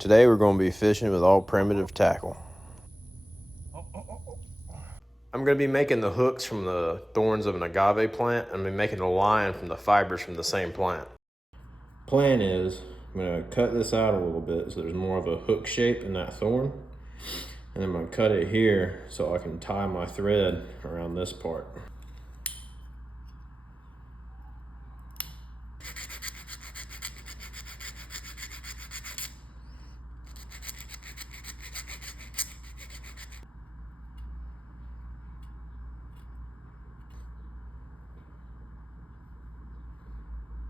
Today we're going to be fishing with all primitive tackle. I'm going to be making the hooks from the thorns of an agave plant. I'm going to be making the line from the fibers from the same plant. Plan is, I'm going to cut this out a little bit so there's more of a hook shape in that thorn. And I'm going to cut it here so I can tie my thread around this part.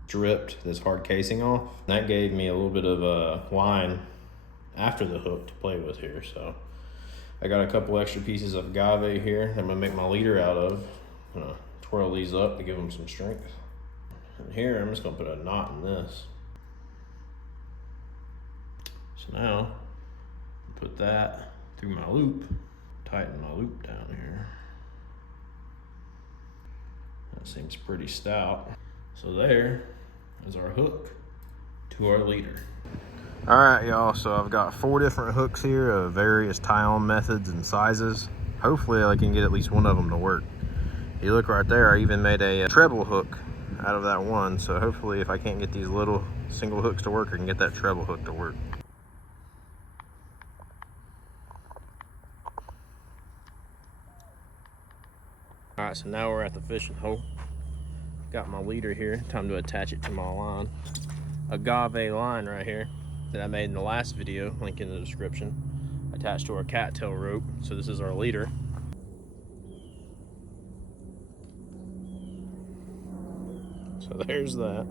Stripped this hard casing off. That gave me a little bit of a line after the hook to play with here. So I got a couple extra pieces of agave here that I'm gonna make my leader out of. I'm gonna twirl these up to give them some strength. And here I'm just gonna put a knot in this. So now put that through my loop, tighten my loop down here. That seems pretty stout. So there is our hook to our leader. All right, y'all, so I've got 4 different hooks here of various tie-on methods and sizes. Hopefully I can get at least one of them to work. You look right there, I even made a treble hook out of that one, so hopefully if I can't get these little single hooks to work, I can get that treble hook to work. All right, so now we're at the fishing hole. Got my leader here, time to attach it to my line. Agave line right here that I made in the last video, link in the description, attached to our cattail rope. So this is our leader. So there's that.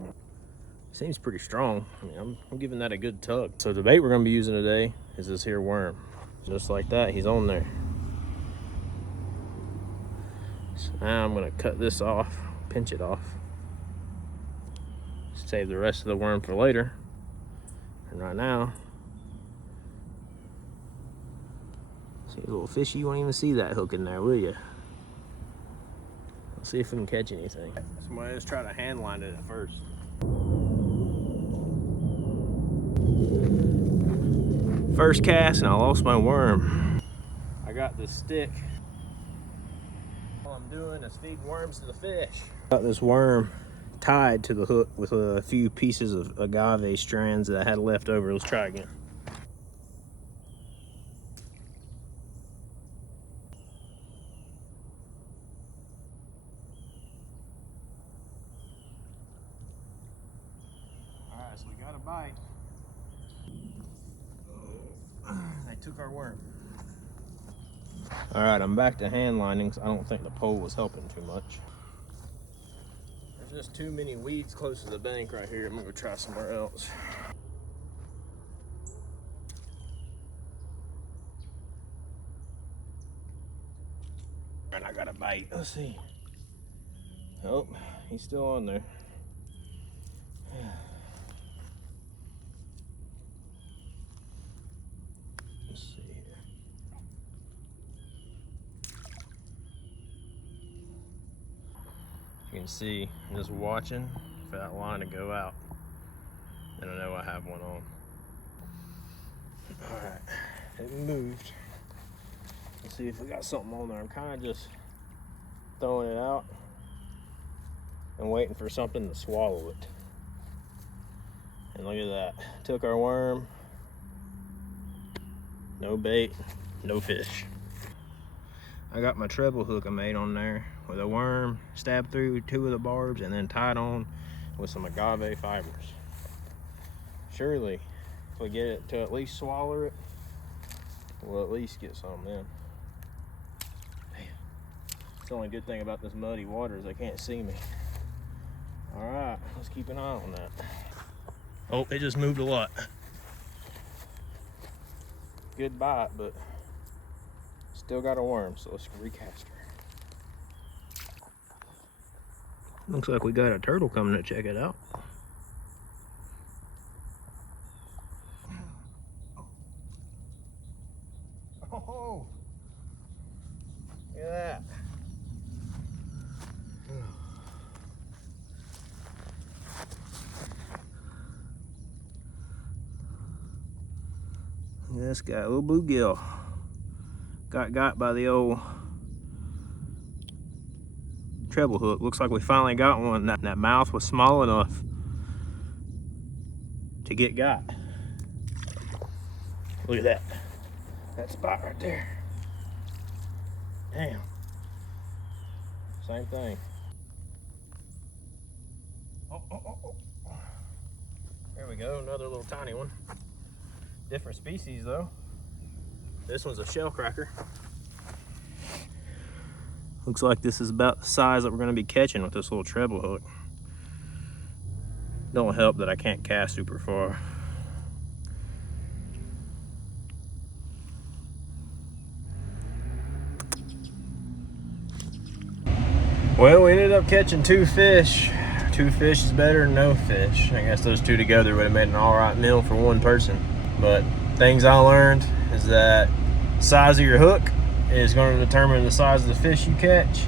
Seems pretty strong. I mean, I'm giving that a good tug. So the bait we're gonna be using today is this here worm. Just like that, he's on there. So now I'm gonna cut this off, pinch it off. Save the rest of the worm for later. And right now, see a little fishy, you won't even see that hook in there, will you? Let's see if we can catch anything. Somebody just try to hand line it at first. First cast and I lost my worm. I got this stick. All I'm doing is feeding worms to the fish. Got this worm tied to the hook with a few pieces of agave strands that I had left over. Let's try again. All right, so we got a bite. They took our worm. All right, I'm back to hand lining because I don't think the pole was helping too much. There's just too many weeds close to the bank right here. I'm gonna go try somewhere else. And I got a bite. Let's see. Oh, he's still on there. Let's see here. You can see, I'm just watching for that line to go out. And I know I have one on. All right, it moved. Let's see if we got something on there. I'm kind of just throwing it out and waiting for something to swallow it. And look at that. Took our worm. No bait, no fish. I got my treble hook I made on there with a worm stabbed through 2 of the barbs and then tied on with some agave fibers. Surely, if we get it to at least swallow it, we'll at least get some in. The only good thing about this muddy water is they can't see me. All right, let's keep an eye on that. Oh, it just moved a lot. Good bite, but still got a worm, so let's recast her. Looks like we got a turtle coming to check it out. Oh, look at that. This guy, little bluegill, got by the old treble hook. Looks like we finally got one. That mouth was small enough to get got. Look at that. That spot right there. Damn. Same thing. Oh. There we go, another little tiny one. Different species though. This one's a shell cracker. Looks like this is about the size that we're gonna be catching with this little treble hook. Don't help that I can't cast super far. Well, we ended up catching 2 fish. 2 fish is better than no fish. I guess those 2 together would have made an all right meal for 1 person. But things I learned is that the size of your hook is going to determine the size of the fish you catch.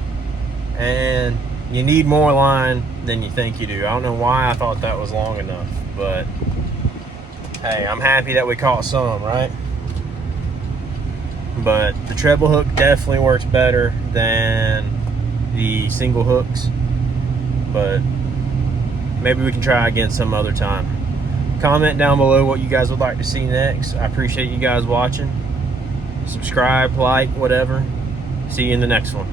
And you need more line than you think you do. I don't know why I thought that was long enough, but hey, I'm happy that we caught some, right? But the treble hook definitely works better than the single hooks, but maybe we can try again some other time. Comment down below what you guys would like to see next. I appreciate you guys watching. Subscribe, like, whatever. See you in the next one.